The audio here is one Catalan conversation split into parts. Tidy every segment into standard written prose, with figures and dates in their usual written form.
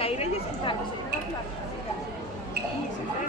l'aire i escoltar-lo sempre la flor. I sempre...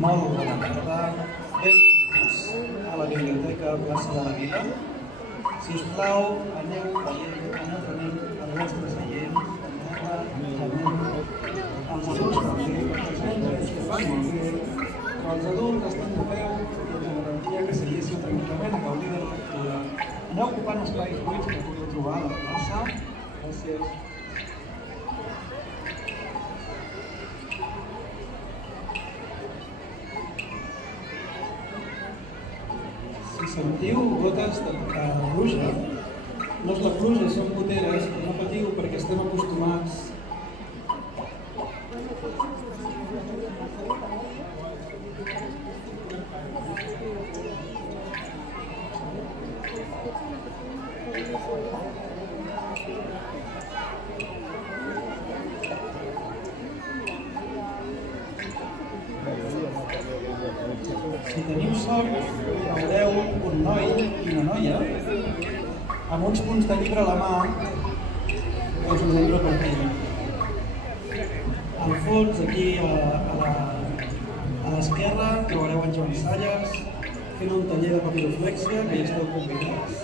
Molt bona tarda, benvinguts a la Biblioteca Plaça de la Vila. Si us plau, aneu prenent el vostre seient, els adults també, els nens que fan molt bé, però els adults estan de peu i ens agradaria que seguíssiu tranquil·lament a gaudir de la lectura. Aneu ocupant espais buits que podeu trobar a la plaça. Gràcies. Si sentiu gotes de pluja, no és la pluja, són goteres, però no patiu perquè estem acostumats. Si teniu sort, veureu un noi i una noia amb uns punts de llibre a la mà que us hem repartit. Al fons, aquí a l'esquerra, trobareu en Joan Salles fent un taller de papiroflèxia que hi esteu convidats.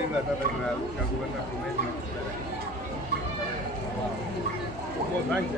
Tinc la data que el govern ha promès. Molts anys,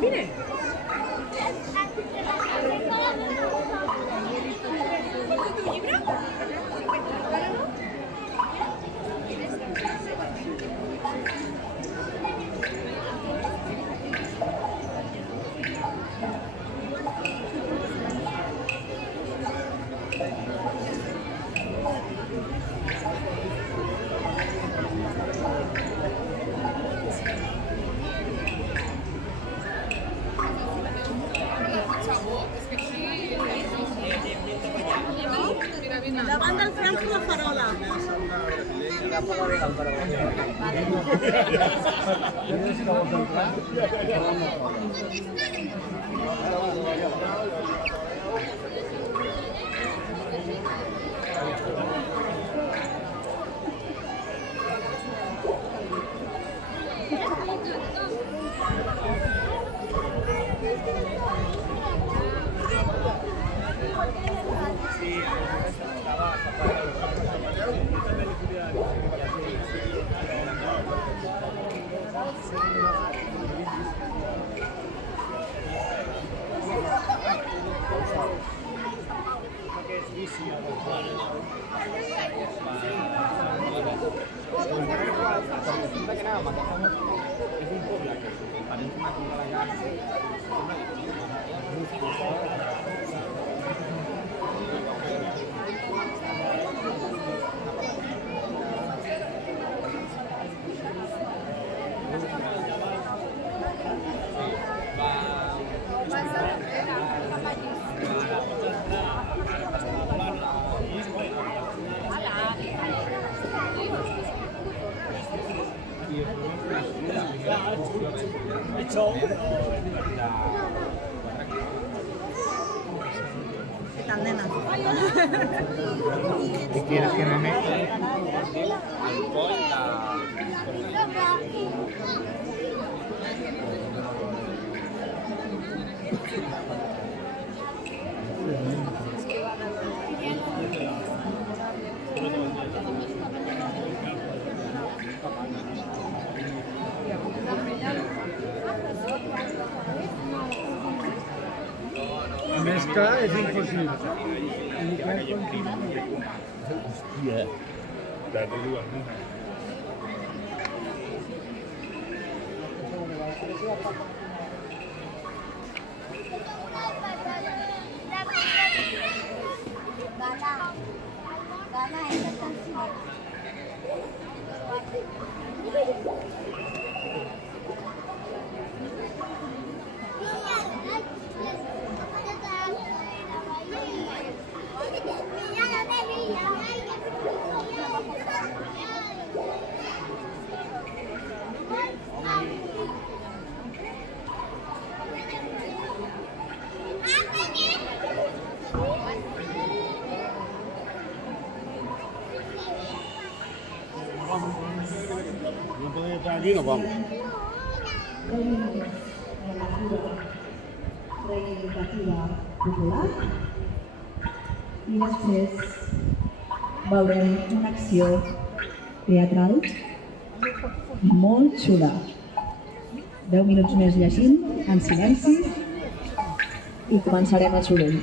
Mire. ¿Tu libro? Davant del Franco la farola. ¿Qué tal, nena? ¿Qué quieres que me meta? Mezcla és impossible. Hòstia, de dues, no? No podem estar aquí, no vamos. Reivindicativa popular i després veurem una acció teatral molt xula. 10 minuts més llegint, en silenci, i començarem el soroll.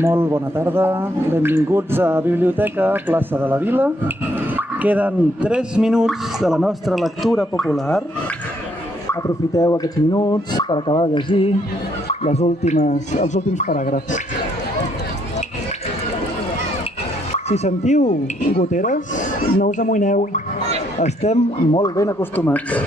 Molt bona tarda, benvinguts a Biblioteca Plaça de la Vila. Queden 3 minuts de la nostra lectura popular. Aprofiteu aquests minuts per acabar de llegir els últims paràgrafs. Si sentiu goteres, no us amoïneu, estem molt ben acostumats.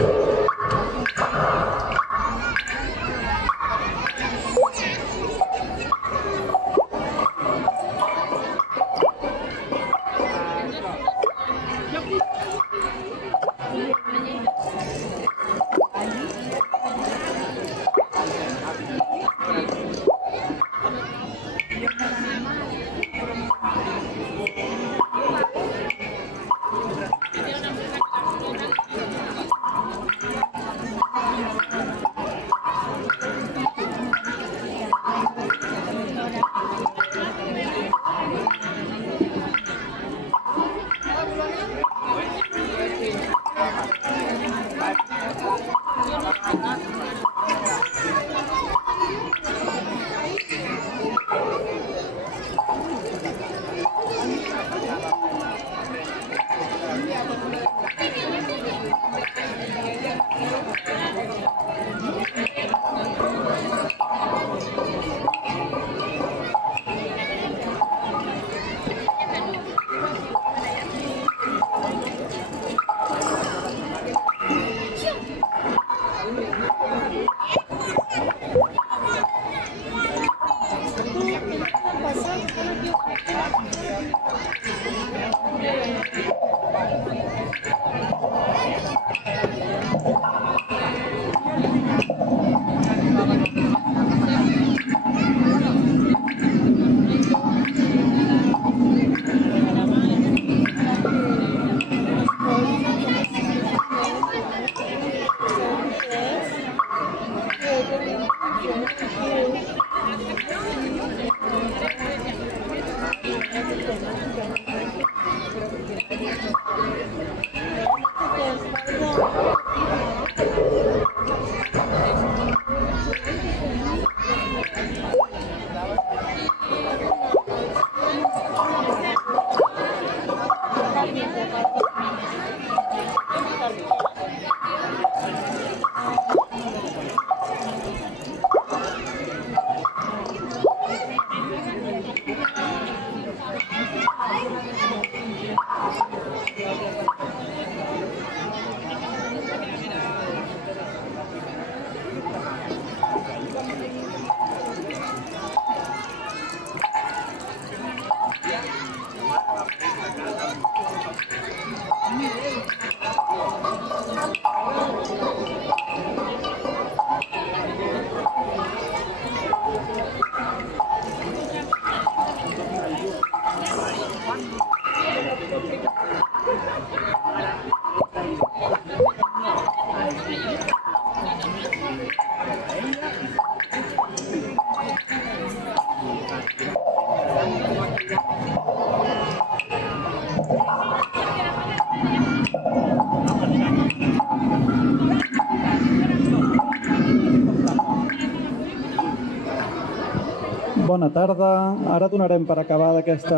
Bona tarda. Ara donarem per acabada aquesta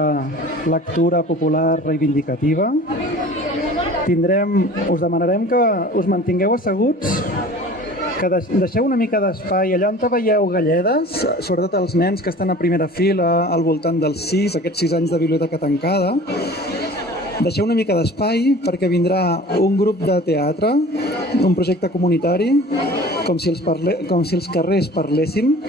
lectura popular reivindicativa. Us demanarem que us mantingueu asseguts, que deixeu una mica d'espai allà on veieu galledes, sobretot els nens que estan a primera fila al voltant dels 6, aquests 6 anys de biblioteca tancada. Deixeu una mica d'espai perquè vindrà un grup de teatre, un projecte comunitari, com si els carrers parlessin.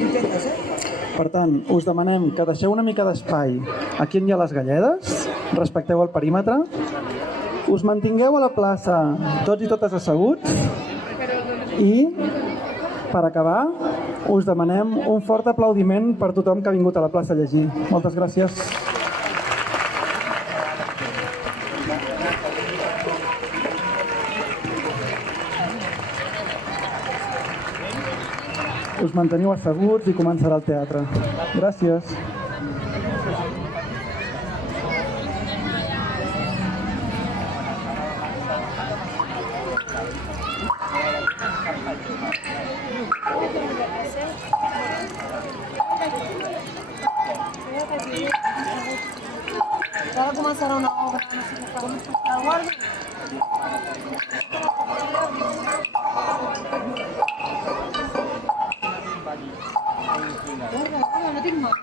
Per tant, us demanem que deixeu una mica d'espai aquí on hi ha les galledes, respecteu el perímetre, us mantingueu a la plaça tots i totes asseguts i, per acabar, us demanem un fort aplaudiment per tothom que ha vingut a la plaça a llegir. Moltes gràcies. Us manteniu asseguts i començarà el teatre. Gràcies. Ara començarà una obra, no sé què farà, la guàrdia. Guarda, no tinc mal.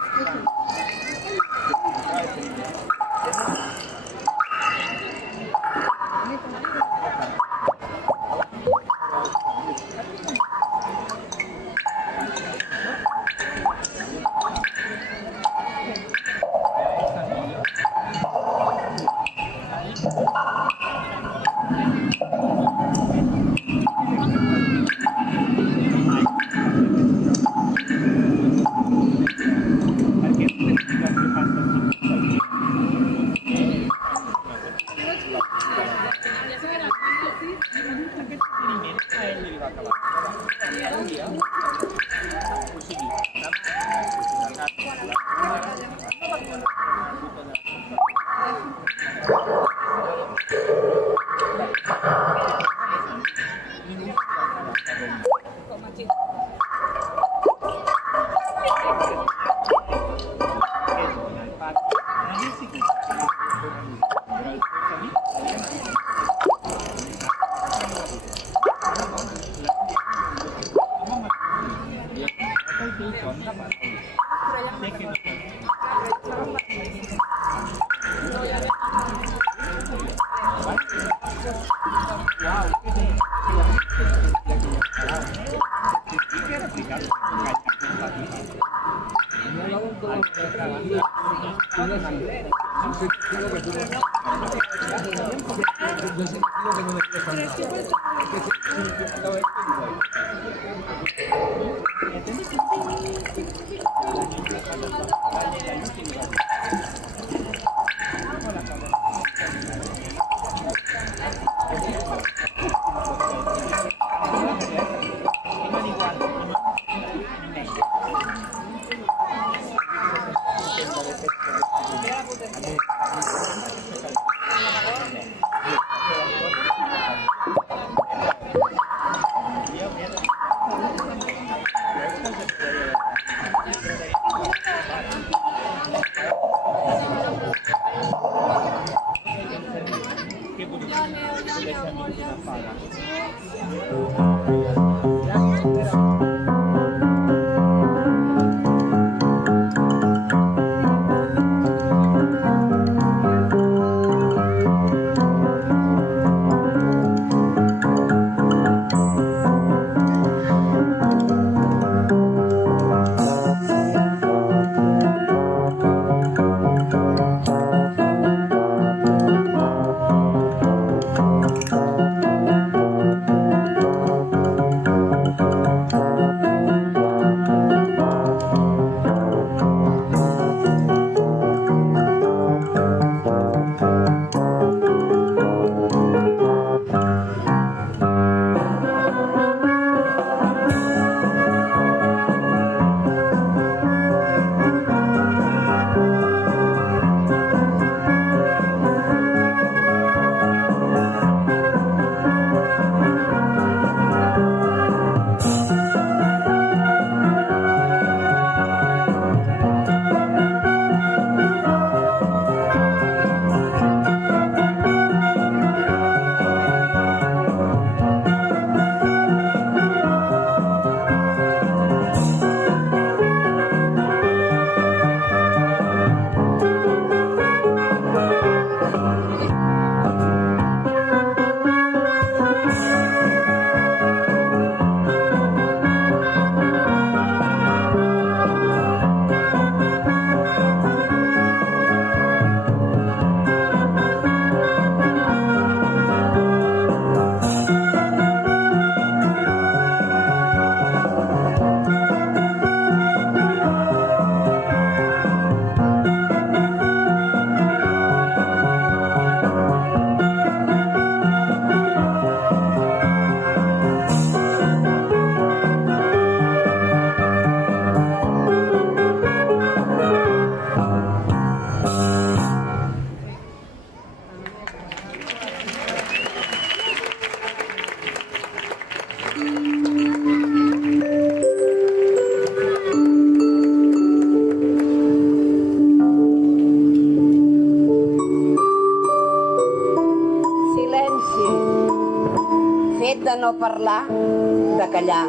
no parlar, de callar.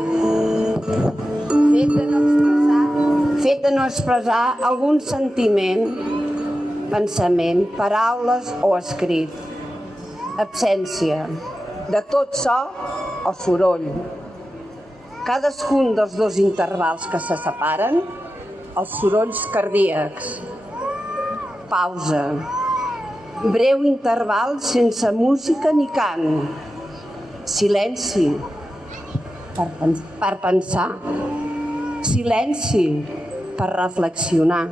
Fet de no expressar algun sentiment, pensament, paraules o escrit. Absència de tot so o soroll. Cadascun dels dos intervals que se separen, els sorolls cardíacs. Pausa. Breu interval sense música ni cant. Silenci per pensar. Silenci per reflexionar.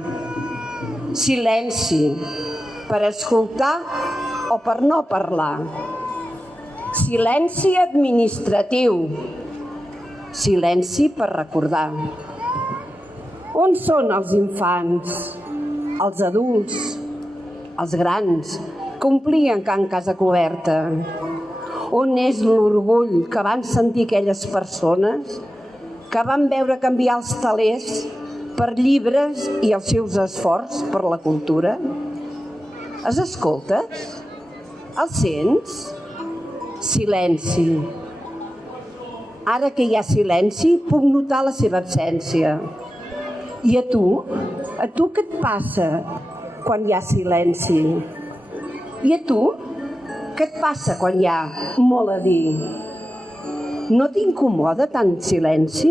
Silenci per escoltar o per no parlar. Silenci administratiu. Silenci per recordar. On són els infants, els adults, els grans, que omplien Can Casa Coberta? On és l'orgull que van sentir aquelles persones que van veure canviar els telers per llibres i els seus esforços per la cultura? Els escoltes? Els sents? Silenci. Ara que hi ha silenci, puc notar la seva absència. I a tu què et passa quan hi ha silenci? I a tu què et passa quan hi ha molt a dir? No t'incomoda tant silenci?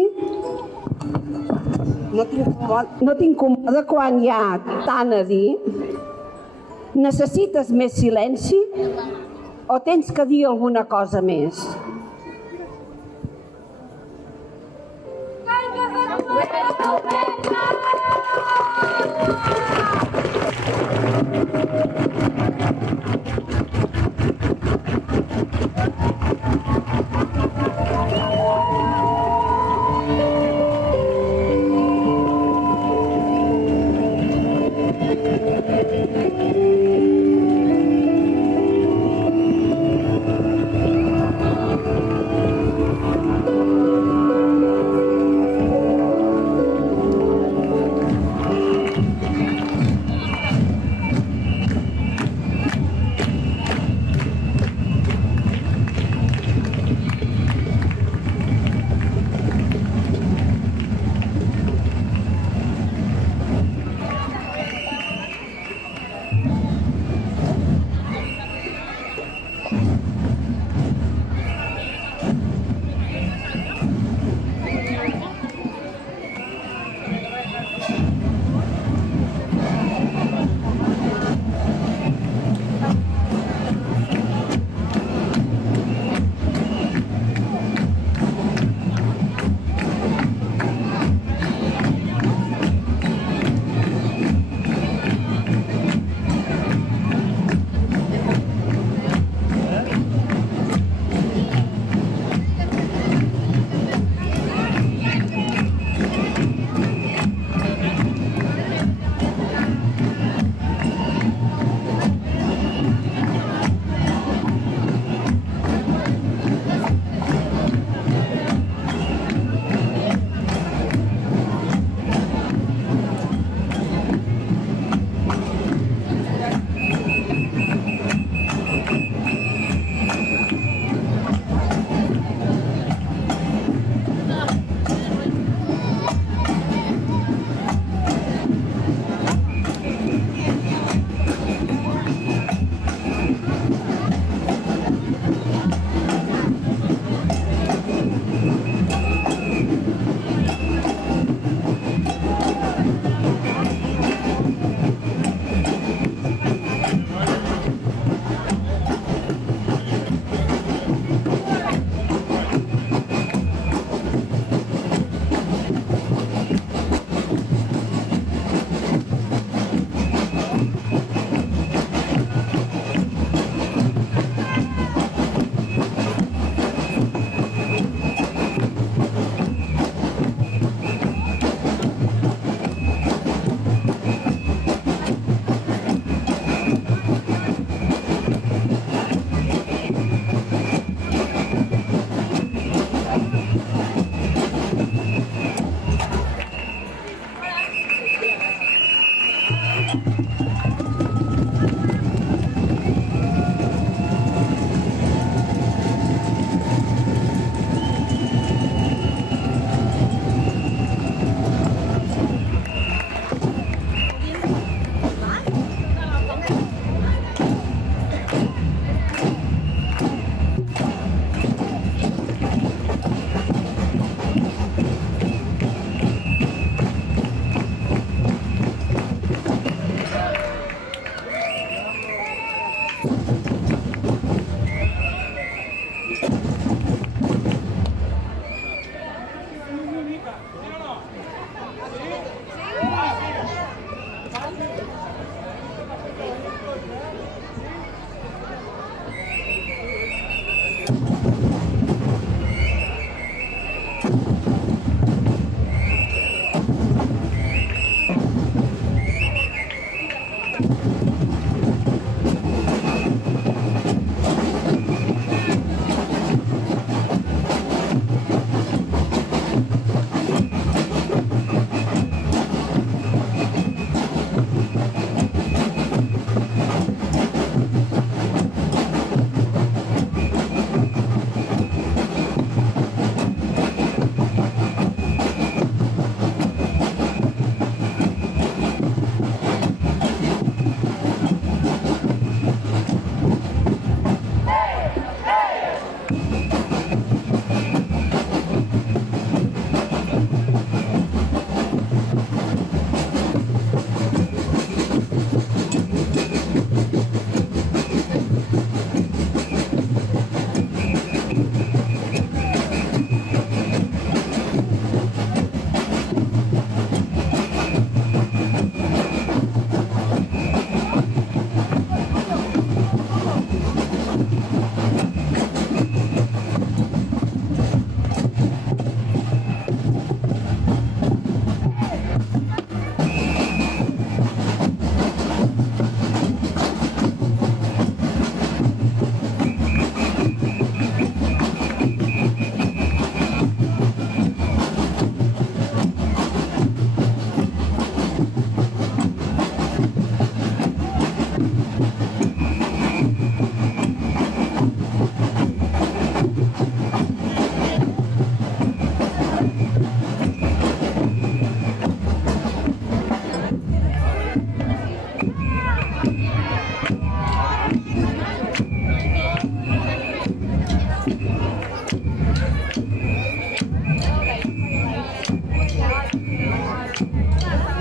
No t'incomoda quan hi ha tant a dir? Necessites més silenci o tens que dir alguna cosa més?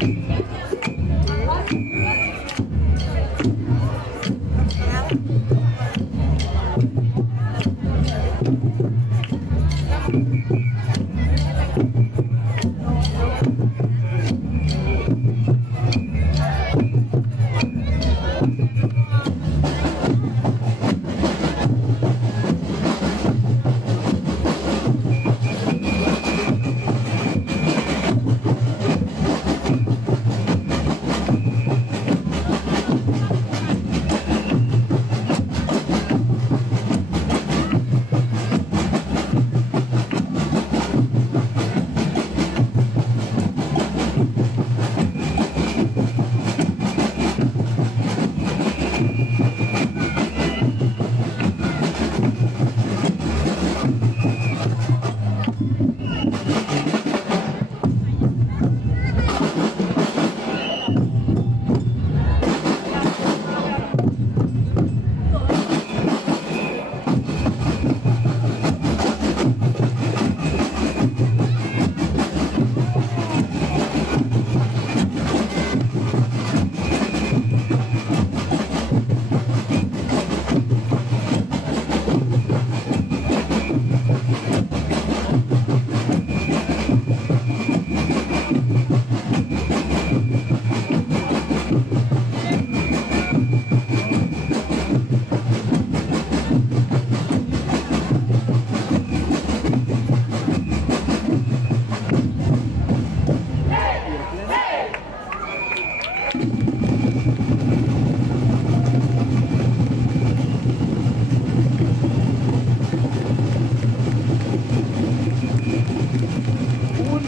Un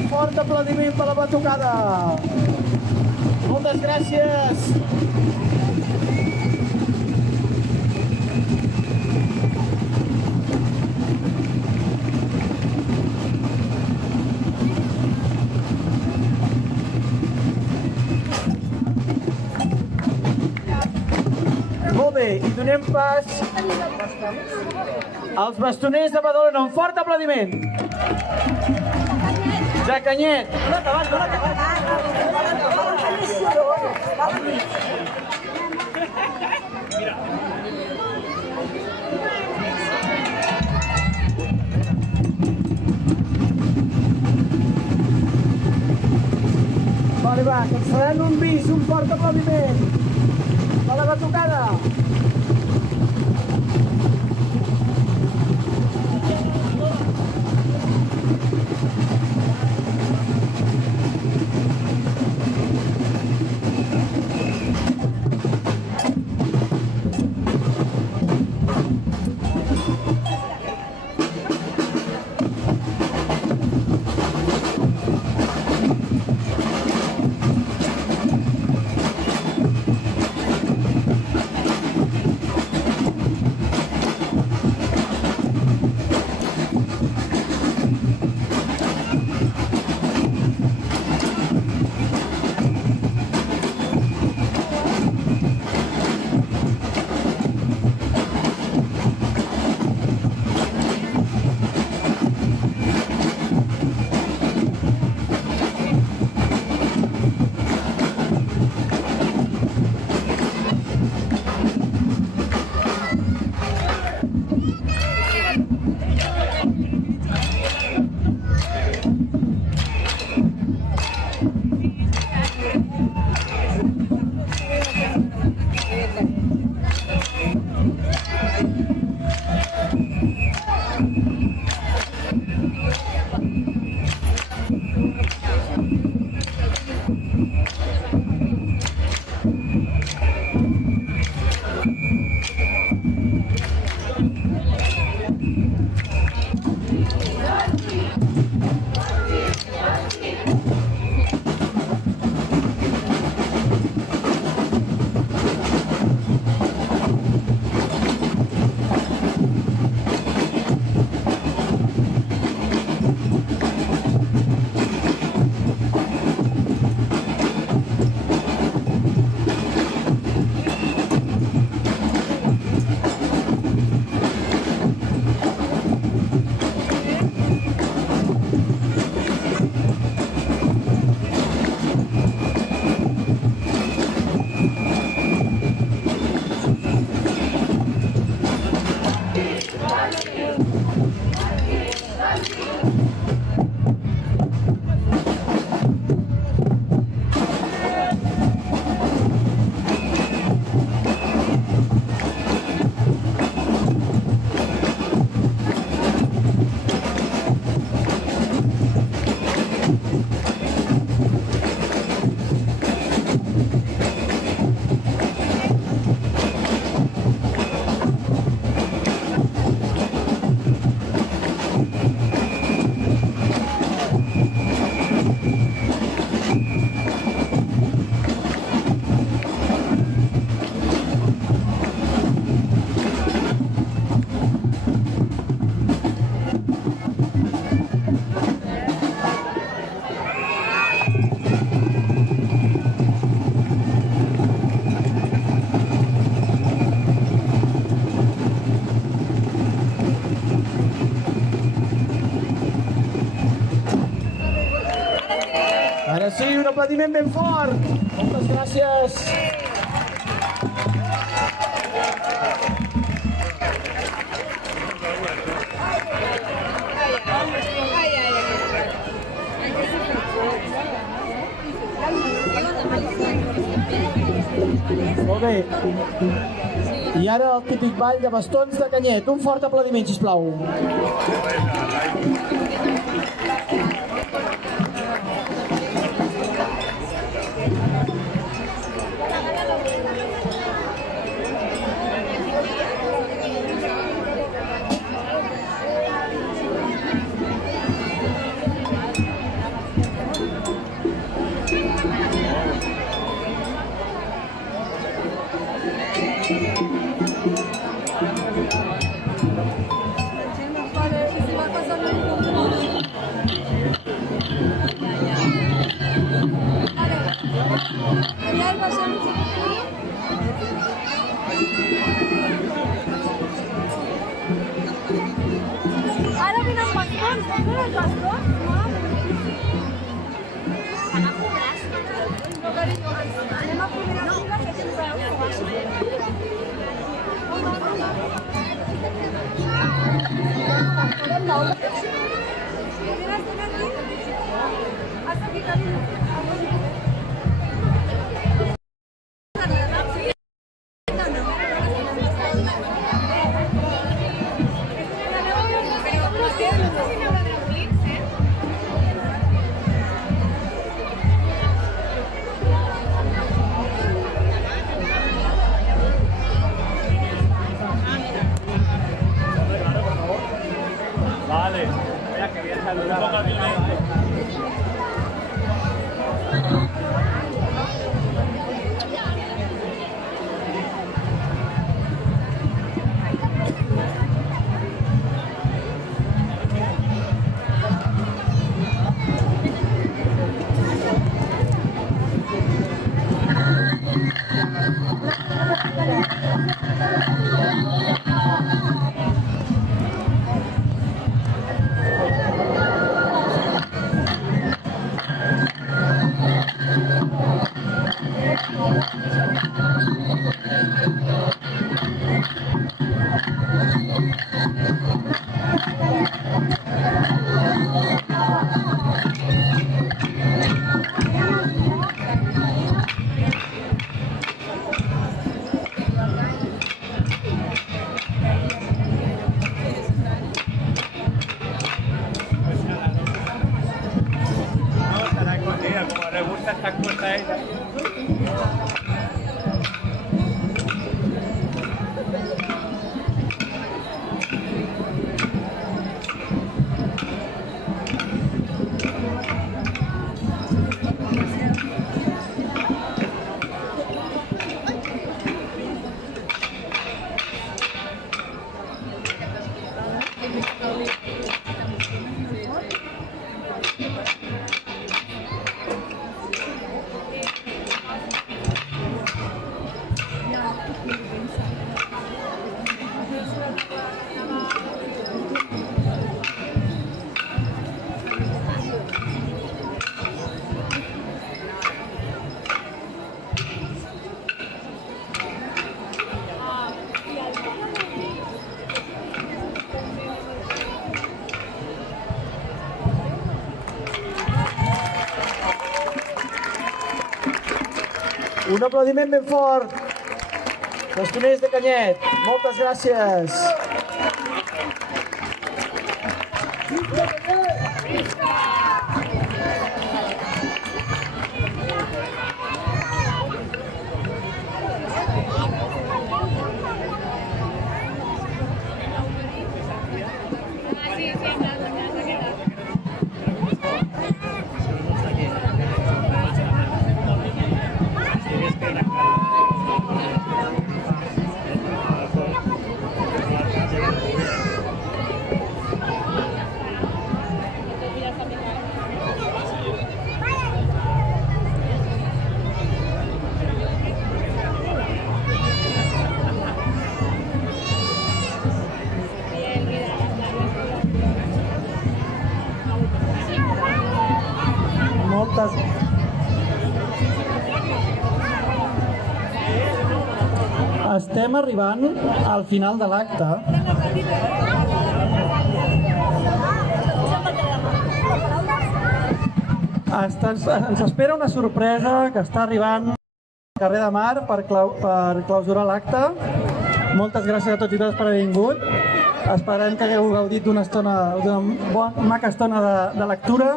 fort aplaudiment per la batucada. Moltes gràcies. Molt bé, i donem pas als bastoners de Badalona. Un fort aplaudiment. De Canyet. Vale, va, que ens faran un bis, un fort aplaudiment a la batucada. aplaudiment ben fort. Moltes gràcies. Molt bé. I ara el típic ball de bastons de canyet. Un fort aplaudiment, sisplau. Ara venen bastons, venen els bastons, no? No, carinyo, anem a primera fila, que si veu. Hasta aquí, carinyo. Vale, ya que voy a saludar. Un poco violento. Como le gusta estas cosas a ella. Un aplaudiment ben fort. Bastoners de Canyet, moltes gràcies. Estem arribant al final de l'acte. Ens espera una sorpresa que està arribant al carrer de Mar per clausurar l'acte. Moltes gràcies a tots i totes per haver vingut. Esperem que hagueu gaudit d'una maca estona de lectura.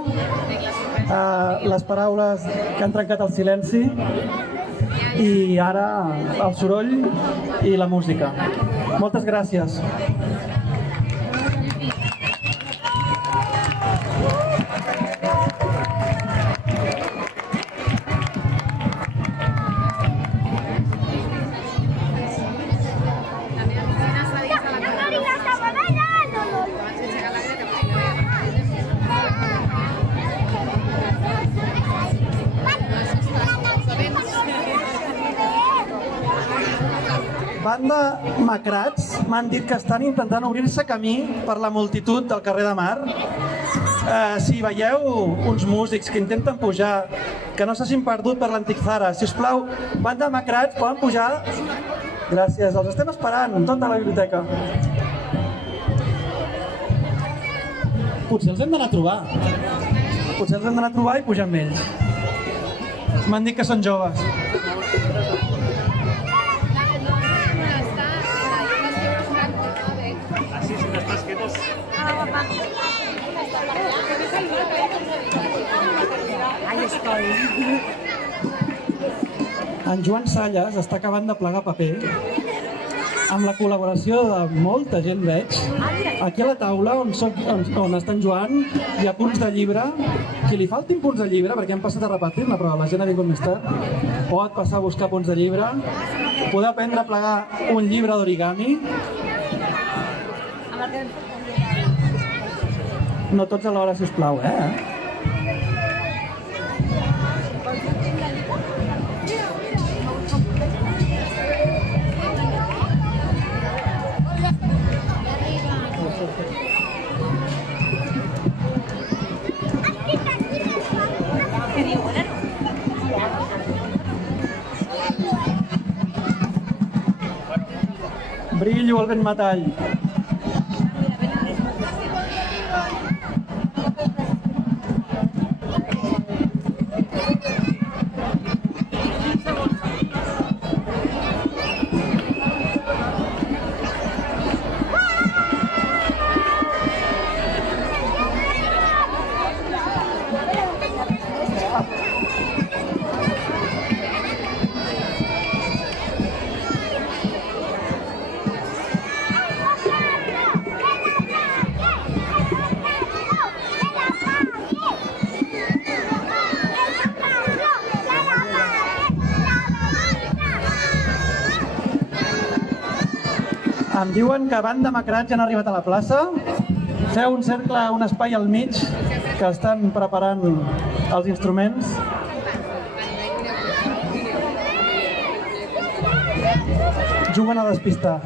Les paraules que han trencat el silenci. I ara el soroll i la música. Moltes gràcies. Banda Macrats m'han dit que estan intentant obrir-se camí per la multitud del carrer de Mar. Si veieu uns músics que intenten pujar, que no s'hagin perdut per l'antic Zara, si us plau, Banda Macrats, poden pujar? Gràcies, els estem esperant, tota la biblioteca. Potser els hem d'anar a trobar. Potser els hem d'anar a trobar i pujar amb ells. M'han dit que són joves. En Joan Salles està acabant de plegar paper amb la col·laboració de molta gent, veig. Aquí a la taula on està en Joan hi ha punts de llibre. Si li faltin punts de llibre, perquè hem passat a repartir-ne, però la gent ha vingut més tard, pot passar a buscar punts de llibre. Podeu aprendre a plegar un llibre d'origami. No tots alhora, sisplau, Brillo al vent metall. Em diuen que Banda Macrats ja han arribat a la plaça. Feu un cercle, un espai al mig, que estan preparant els instruments. Juguen a despistar.